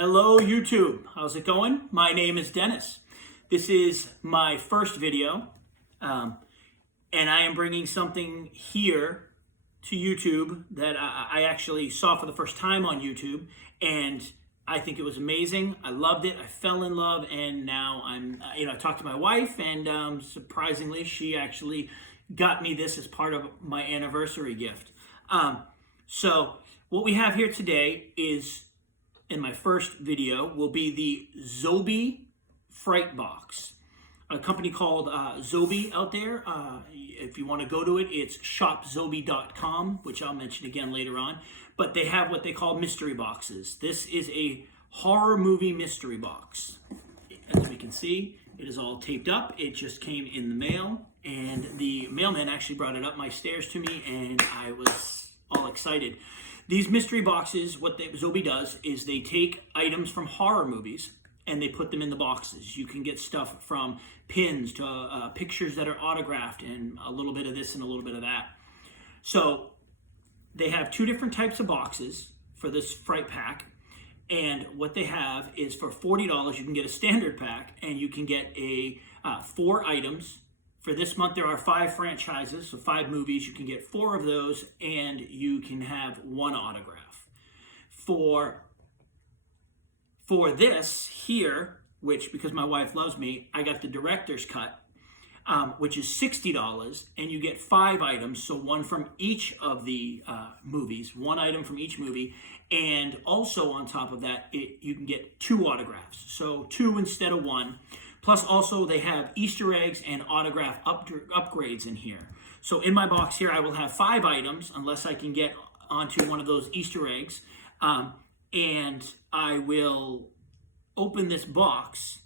Hello YouTube, how's it going? My name is Dennis. This is my first video, and I am bringing something here to YouTube that I actually saw for the first time on YouTube, and I think it was amazing. I loved it. I fell in love, and now I talked to my wife, and surprisingly, she actually got me this as part of my anniversary gift. So what we have here today is, in my first video, will be the Zobie Fright box. A company called Zobie out there. If you want to go to it, it's shopzobie.com, which I'll mention again later on. But they have what they call mystery boxes. This is a horror movie mystery box. As we can see, it is all taped up. It just came in the mail, and the mailman actually brought it up my stairs to me, and I was all excited. These mystery boxes, what Zobie does is they take items from horror movies and they put them in the boxes. You can get stuff from pins to pictures that are autographed and a little bit of this and a little bit of that. So they have two different types of boxes for this Fright pack. And what they have is for $40, you can get a standard pack and you can get 4 items. For this month, there are 5 franchises, so 5 movies. You can get 4 of those, and you can have 1 autograph. For this here, which, because my wife loves me, I got the director's cut, which is $60, and you get 5 items, so 1 from each of the movies, 1 item from each movie, and also on top of that, you can get 2 autographs, so 2 instead of 1. Plus, also, they have Easter eggs and autograph upgrades in here. So in my box here, I will have 5 items, unless I can get onto one of those Easter eggs. And I will open this box,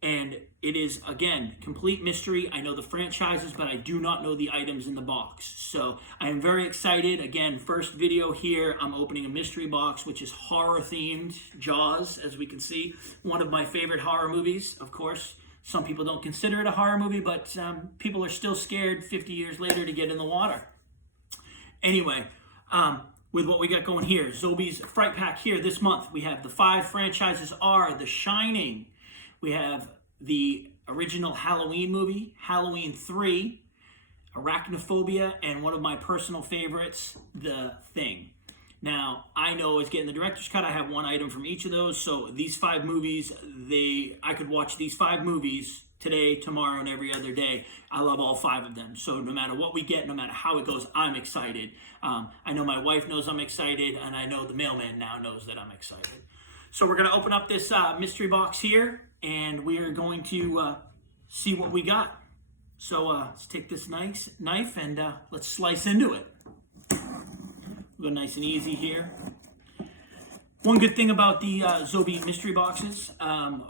and it is, again, complete mystery. I know the franchises, but I do not know the items in the box. So I am very excited. Again, first video here, I'm opening a mystery box, which is horror-themed. Jaws, as we can see, one of my favorite horror movies, of course. Some people don't consider it a horror movie, but people are still scared 50 years later to get in the water. Anyway, with what we got going here, Zobie's Fright Pack here this month, we have the 5 franchises are The Shining. We have the original Halloween movie, Halloween 3, Arachnophobia, and one of my personal favorites, The Thing. Now, I know as getting the director's cut, I have 1 item from each of those. So these 5 movies, I could watch these 5 movies today, tomorrow, and every other day. I love all 5 of them. So no matter what we get, no matter how it goes, I'm excited. I know my wife knows I'm excited, and I know the mailman now knows that I'm excited. So we're going to open up this mystery box here, and we are going to see what we got. So let's take this nice knife and let's slice into it. Go nice and easy here. One good thing about the Zobie mystery boxes,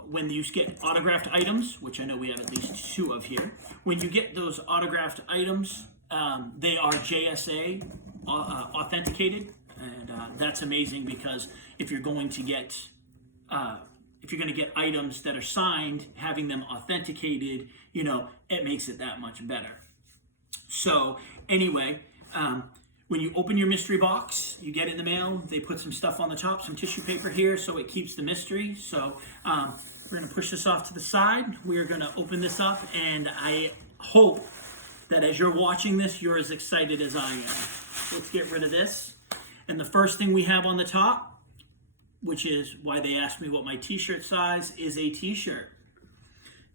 when you get autographed items, which I know we have at least 2 of here, when you get those autographed items, they are JSA authenticated, and that's amazing because if you're going to get items that are signed, having them authenticated, it makes it that much better. So anyway, when you open your mystery box, you get it in the mail, they put some stuff on the top, some tissue paper here, so it keeps the mystery. So we're going to push this off to the side. We're going to open this up, and I hope that as you're watching this, you're as excited as I am. Let's get rid of this. And the first thing we have on the top, which is why they asked me what my t-shirt size is, a t-shirt.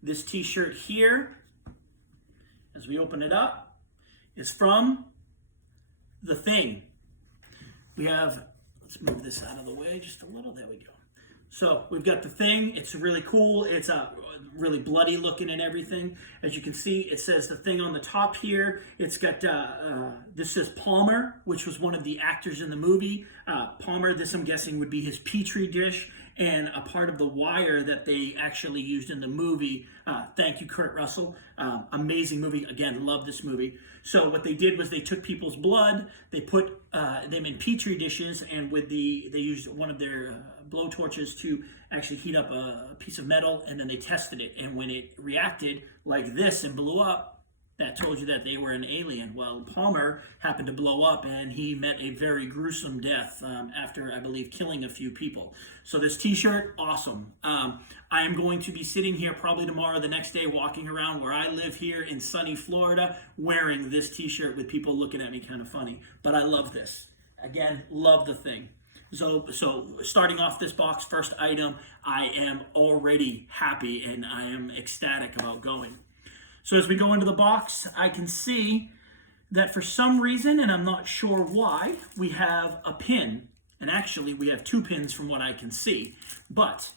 This t-shirt here, as we open it up, is from The Thing. We have, let's move this out of the way just a little. There we go. So we've got The Thing. It's really cool. It's really bloody looking and everything. As you can see, it says The Thing on the top here. It's got, this says Palmer, which was one of the actors in the movie. Palmer, this I'm guessing would be his Petri dish and a part of the wire that they actually used in the movie. Thank you, Kurt Russell. Amazing movie. Again, love this movie. So what they did was they took people's blood, they put them in Petri dishes, and they used one of their blow torches to actually heat up a piece of metal, and then they tested it. And when it reacted like this and blew up, that told you that they were an alien. Well, Palmer happened to blow up, and he met a very gruesome death after, I believe, killing a few people. So this t-shirt, awesome. I am going to be sitting here probably tomorrow, the next day, walking around where I live here in sunny Florida, wearing this t-shirt with people looking at me kind of funny. But I love this. Again, love the thing. So starting off this box, first item, I am already happy and I am ecstatic about going. So as we go into the box, I can see that for some reason, and I'm not sure why, we have a pin. And actually, we have two pins from what I can see. But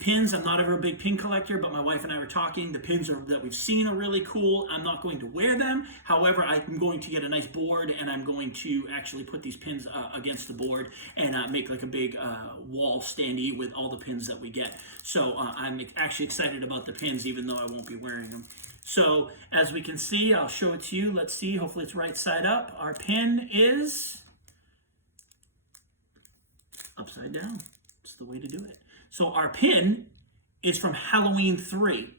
pins, I'm not ever a big pin collector, but my wife and I were talking. The pins that we've seen are really cool. I'm not going to wear them. However, I'm going to get a nice board, and I'm going to actually put these pins against the board and make like a big wall standee with all the pins that we get. So I'm actually excited about the pins, even though I won't be wearing them. So as we can see, I'll show it to you. Let's see. Hopefully it's right side up. Our pin is upside down. It's the way to do it. So our pin is from Halloween 3.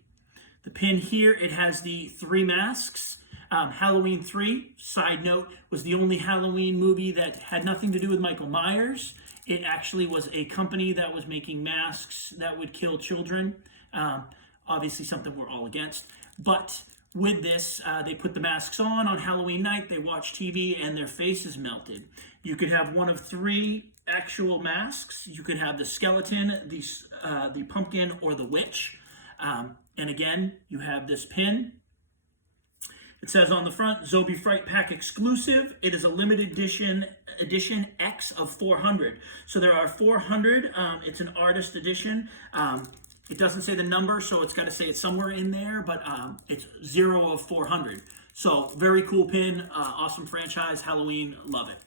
The pin here, it has the 3 masks. Halloween 3, side note, was the only Halloween movie that had nothing to do with Michael Myers. It actually was a company that was making masks that would kill children. Obviously something we're all against. But with this, they put the masks on Halloween night, they watch TV, and their faces melted. You could have one of 3 actual masks. You could have the skeleton, the pumpkin, or the witch. And again, you have this pin. It says on the front, Zobie Fright Pack exclusive. It is a limited edition X of 400. So there are 400. It's an artist edition. It doesn't say the number, so it's got to say it's somewhere in there, but it's 0 of 400. So very cool pin, awesome franchise, Halloween, love it.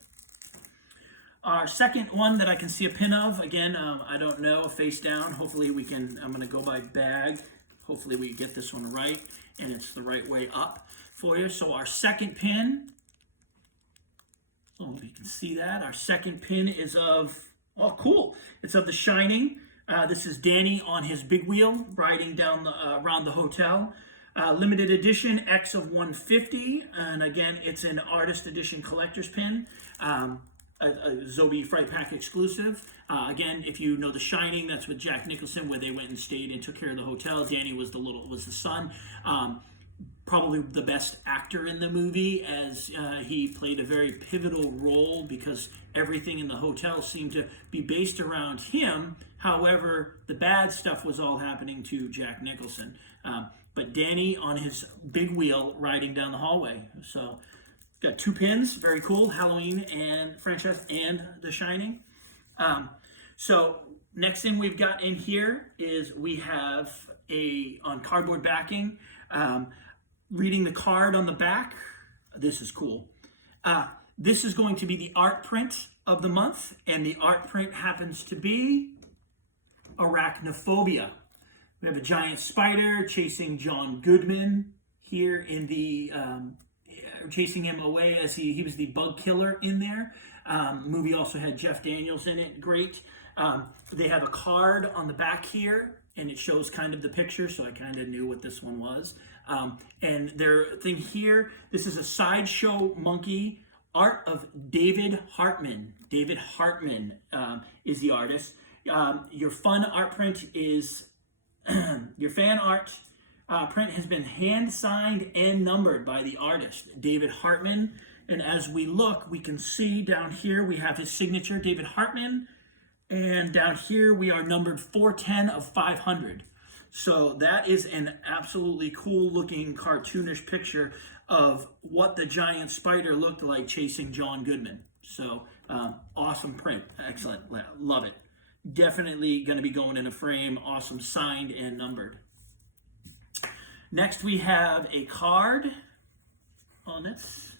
Our second one that I can see a pin of, again, I don't know, face down. Hopefully we can, I'm going to go by bag. Hopefully we get this one right, and it's the right way up for you. So our second pin, oh, you can see that. Our second pin is of, oh, cool. It's of The Shining. This is Danny on his big wheel riding down around the hotel. Limited edition X of 150, and again, it's an artist edition collector's pin. A Zobie Fright Pack exclusive. Again, if you know The Shining, that's with Jack Nicholson, where they went and stayed and took care of the hotel. Danny was the son. Probably the best actor in the movie, as he played a very pivotal role because everything in the hotel seemed to be based around him. However, the bad stuff was all happening to Jack Nicholson. But Danny on his big wheel riding down the hallway. So got 2 pins, very cool, Halloween and franchise and The Shining. So next thing we've got in here is we have on cardboard backing, reading the card on the back. This is cool. This is going to be the art print of the month, and the art print happens to be Arachnophobia. We have a giant spider chasing John Goodman here in the chasing him away as he was the bug killer in there. Movie also had Jeff Daniels in it. Great. They have a card on the back here, and it shows kind of the picture, so I kind of knew what this one was. And their thing here, this is a sideshow monkey, art of David Hartman. David Hartman is the artist. Your fun art print is, your fan art print has been hand signed and numbered by the artist, David Hartman. And as we look, we can see down here, we have his signature, David Hartman. And down here, we are numbered 410 of 500. So that is an absolutely cool looking cartoonish picture of what the giant spider looked like chasing John Goodman. So awesome print. Excellent. Love it. Definitely going to be going in a frame. Awesome, signed and numbered. Next we have a card on this.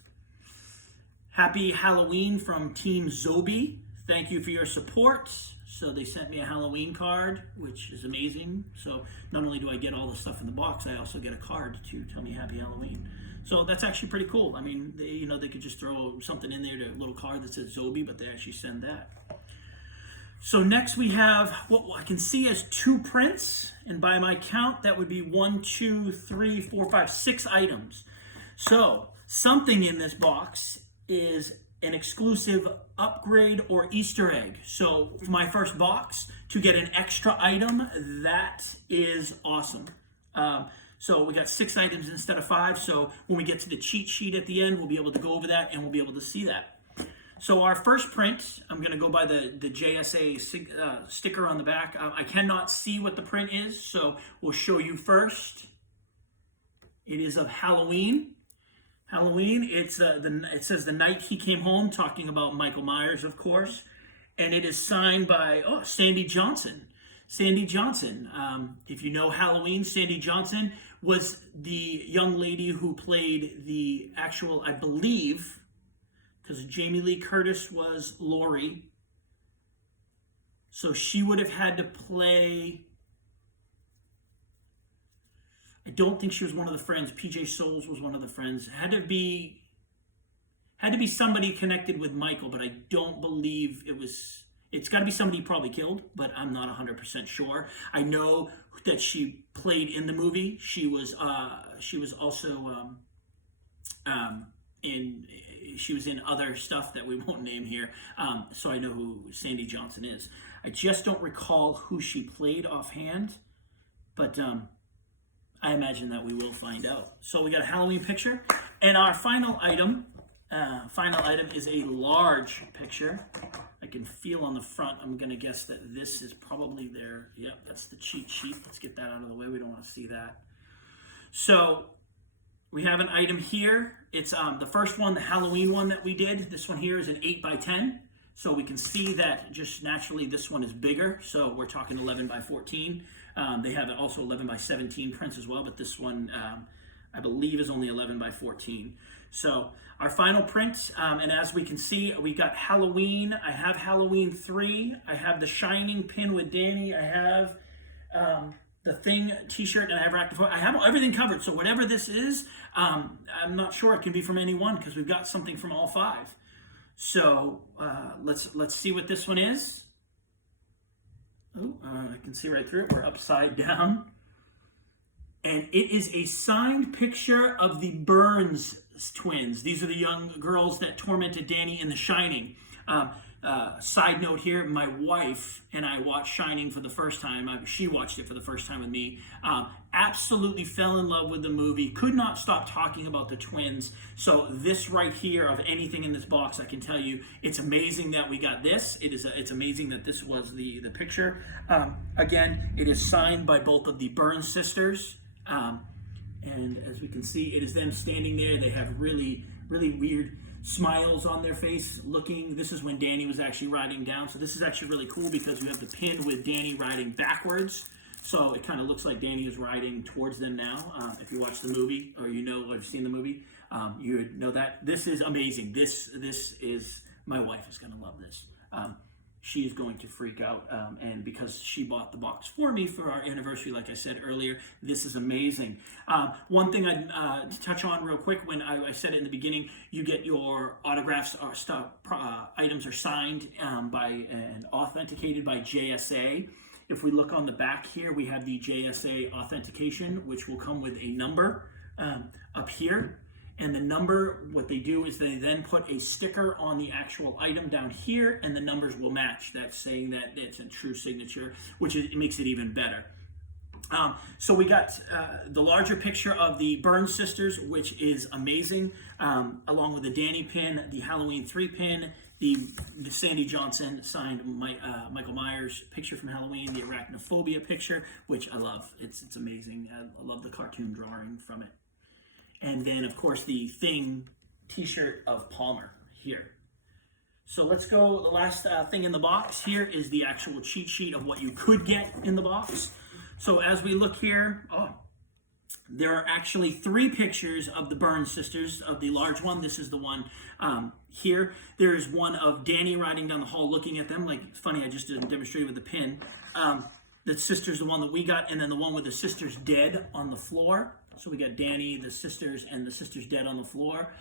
Happy Halloween from Team Zobie. Thank you for your support. So they sent me a Halloween card, which is amazing. So not only do I get all the stuff in the box, I also get a card to tell me Happy Halloween. So that's actually pretty cool. I mean, they could just throw something in there, a little card that says Zobie, but they actually send that. So next we have what I can see as 2 prints, and by my count, that would be 1, 2, 3, 4, 5, 6 items. So, something in this box is an exclusive upgrade or Easter egg. So, for my first box, to get an extra item, that is awesome. So we got 6 items instead of 5. So when we get to the cheat sheet at the end, we'll be able to go over that and we'll be able to see that. So our first print, I'm going to go by the JSA sticker on the back. I cannot see what the print is, so we'll show you first. It is of Halloween. Halloween, it says the night he came home, talking about Michael Myers, of course. And it is signed by, Sandy Johnson. Sandy Johnson. If you know Halloween, Sandy Johnson was the young lady who played the actual, I believe, because Jamie Lee Curtis was Laurie. So she would have had to play, I don't think she was one of the friends. PJ Souls was one of the friends. Had to be somebody connected with Michael, but I don't believe it was. It's got to be somebody he probably killed, but I'm not 100% sure. I know that she played in the movie. She was also she was in other stuff that we won't name here. So I know who Sandy Johnson is. I just don't recall who she played offhand, but I imagine that we will find out. So we got a Halloween picture, and our final item is a large picture. I can feel on the front, I'm going to guess that this is probably their, that's the cheat sheet. Let's get that out of the way. We don't want to see that. So we have an item here. It's the first one, the Halloween one that we did. This one here is an 8x10. So we can see that just naturally this one is bigger. So we're talking 11 by 14. They have also 11 by 17 prints as well, but this one I believe is only 11 by 14. So our final print, and as we can see, we got Halloween. I have Halloween 3. I have the Shining pin with Danny. I have the Thing t-shirt, and I have Arachnophobia. I have everything covered. So whatever this is, I'm not sure. It can be from any one because we've got something from all 5. So let's see what this one is. I can see right through it. We're upside down. And it is a signed picture of the Burns twins. These are the young girls that tormented Danny in The Shining. Side note here, my wife and I watched Shining for the first time. She watched it for the first time with me. Absolutely fell in love with the movie. Could not stop talking about the twins. So this right here, of anything in this box, I can tell you, it's amazing that we got this. It's amazing that this was the picture. Again, it is signed by both of the Burns sisters. And as we can see, it is them standing there. They have really, really weird smiles on their face looking. This is when Danny was actually riding down. So this is actually really cool because we have the pin with Danny riding backwards. So it kind of looks like Danny is riding towards them now. If you watch the movie or have seen the movie, you would know that. This is amazing. This is, my wife is going to love this. She is going to freak out, and because she bought the box for me for our anniversary, like I said earlier, this is amazing. One thing I'd touch on real quick, when I said it in the beginning, you get your autographs or items are signed by and authenticated by JSA. If we look on the back here, we have the JSA authentication, which will come with a number up here. And the number, what they do is they then put a sticker on the actual item down here, and the numbers will match. That's saying that it's a true signature, which it makes it even better. So we got the larger picture of the Burns sisters, which is amazing, along with the Danny pin, the Halloween 3 pin, the Sandy Johnson signed Michael Myers picture from Halloween, the Arachnophobia picture, which I love. It's amazing. I love the cartoon drawing from it. And then, of course, the Thing t-shirt of Palmer here. So let's go, the last thing in the box here is the actual cheat sheet of what you could get in the box. So as we look here, there are actually 3 pictures of the Burns sisters, of the large one. This is the one here. There is one of Danny riding down the hall looking at them. Like, it's funny, I just didn't demonstrate with the pin. The sister's the one that we got, and then the one with the sisters dead on the floor. So we got Danny, the sisters, and the sisters dead on the floor.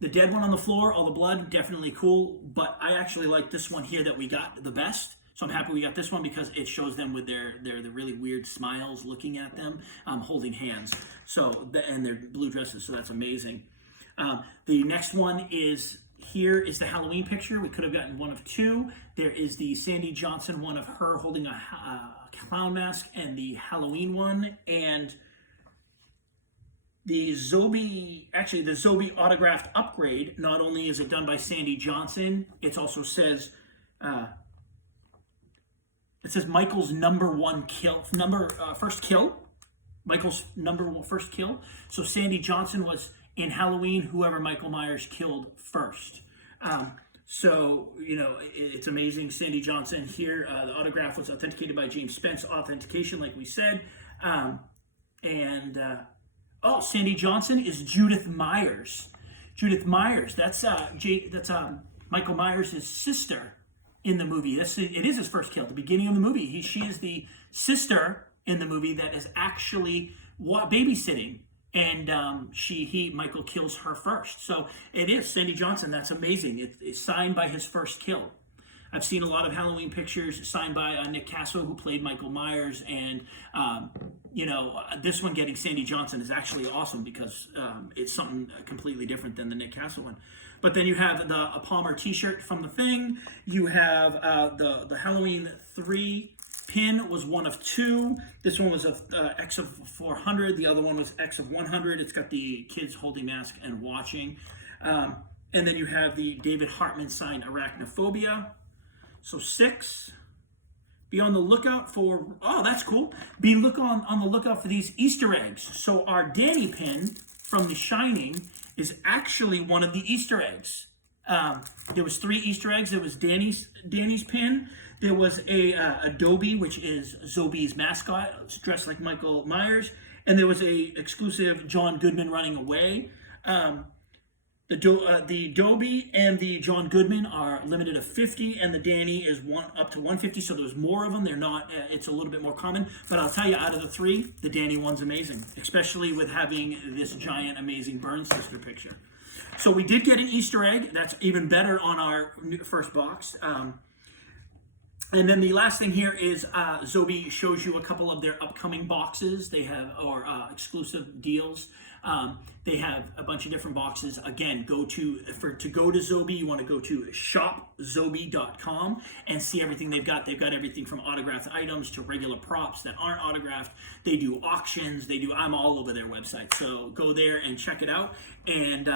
The dead one on the floor, all the blood, definitely cool. But I actually like this one here that we got the best So I'm happy we got this one because it shows them with their really weird smiles looking at them, holding hands. So, and their blue dresses, so that's amazing. The next one is, here is the Halloween picture. We could have gotten one of two. There is the Sandy Johnson one of her holding a clown mask, and the Halloween one, and the Zobie, actually the Zobie autographed upgrade. Not only is it done by Sandy Johnson, it also says, it says Michael's first kill. Michael's first kill. So Sandy Johnson was in Halloween whoever Michael Myers killed first. So, you know, it's amazing. Sandy Johnson here. The autograph was authenticated by James Spence Authentication, like we said. Sandy Johnson is Judith Myers. Judith Myers, that's Michael Myers' sister in the movie. It is his first kill at the beginning of the movie. She is the sister in the movie that is actually babysitting, and Michael kills her first. So it is Sandy Johnson. That's amazing. It's signed by his first kill. I've seen a lot of Halloween pictures signed by Nick Casso, who played Michael Myers, and this one getting Sandy Johnson is actually awesome because it's something completely different than the Nick Casso one. But then you have a Palmer T-shirt from The Thing. You have the Halloween 3 pin was one of two. This one was a X of 400. The other one was X of 100. It's got the kids holding mask and watching. And then you have the David Hartman signed Arachnophobia. So 6. Be on the lookout for, that's cool. Be on the lookout for these Easter eggs. So our Danny pin from The Shining is actually one of the Easter eggs. There was 3 Easter eggs. There was Danny's pin. There was a Zobie, which is Zobie's mascot. It's dressed like Michael Myers. And there was a exclusive John Goodman running away. The Zobie and the John Goodman are limited to 50, and the Danny is up to 150. So there's more of them. They're not. It's a little bit more common. But I'll tell you, out of the 3, the Danny one's amazing, especially with having this giant, amazing Burns sister picture. So we did get an Easter egg. That's even better on our first box. And then the last thing here is Zobie shows you a couple of their upcoming boxes. They have exclusive deals. They have a bunch of different boxes. Again, to go to Zobie, you want to go to shopzobie.com and see everything they've got. They've got everything from autographed items to regular props that aren't autographed. They do auctions. I'm all over their website. So go there and check it out. And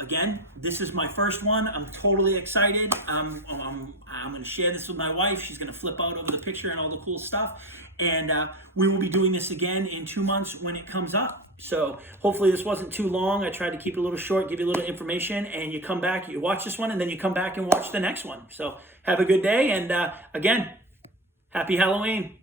again, this is my first one. I'm totally excited. I'm going to share this with my wife. She's going to flip out over the picture and all the cool stuff. And we will be doing this again in 2 months when it comes up. So hopefully this wasn't too long. I tried to keep it a little short, give you a little information, and you come back, you watch this one, and then you come back and watch the next one. So have a good day, and again, happy Halloween.